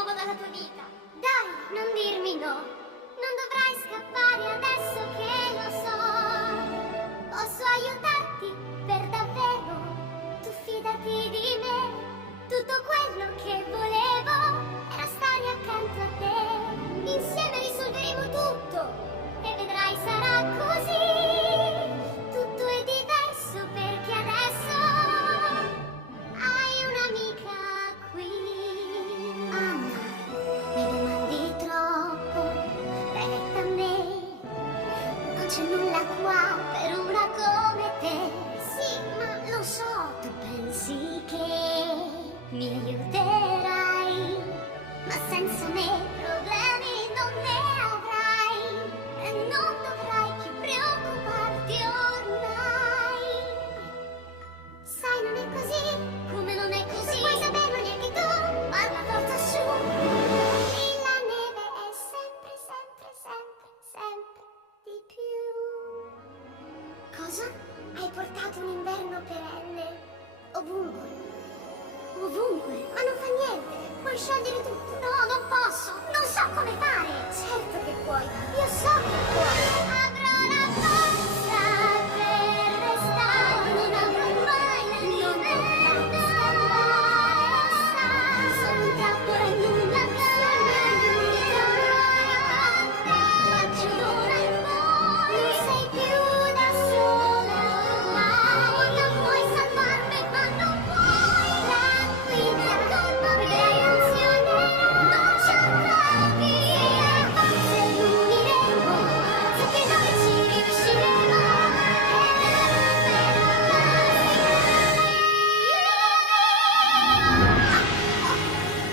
nuovo dalla tua vita. Dai, non dirmi no. Non dovrai scappare adesso che lo so. Posso aiutarti per davvero. Tu fidati di me. Tutto quello che volevo era stare accanto a te. Insieme risolveremo tutto e vedrai sarà così. Tutto è diverso perché adesso hai un'amica qui. Anna, mi domandi troppo, resta a me. Non c'è nulla qua per una come te. Sì, ma lo so, tu pensi che mi aiuterai, ma senza me problemi non ne avrai e non dovrai più preoccuparti ormai. Sai, non è così, come non è così, non puoi saperlo neanche tu, parla forza su. E la neve è sempre, sempre, sempre, sempre di più. Cosa? Hai portato un inverno perenne ovunque. Ovunque, ma non fa niente, puoi scegliere tutto. No, non posso, non so come fare. Certo che puoi, io so che puoi.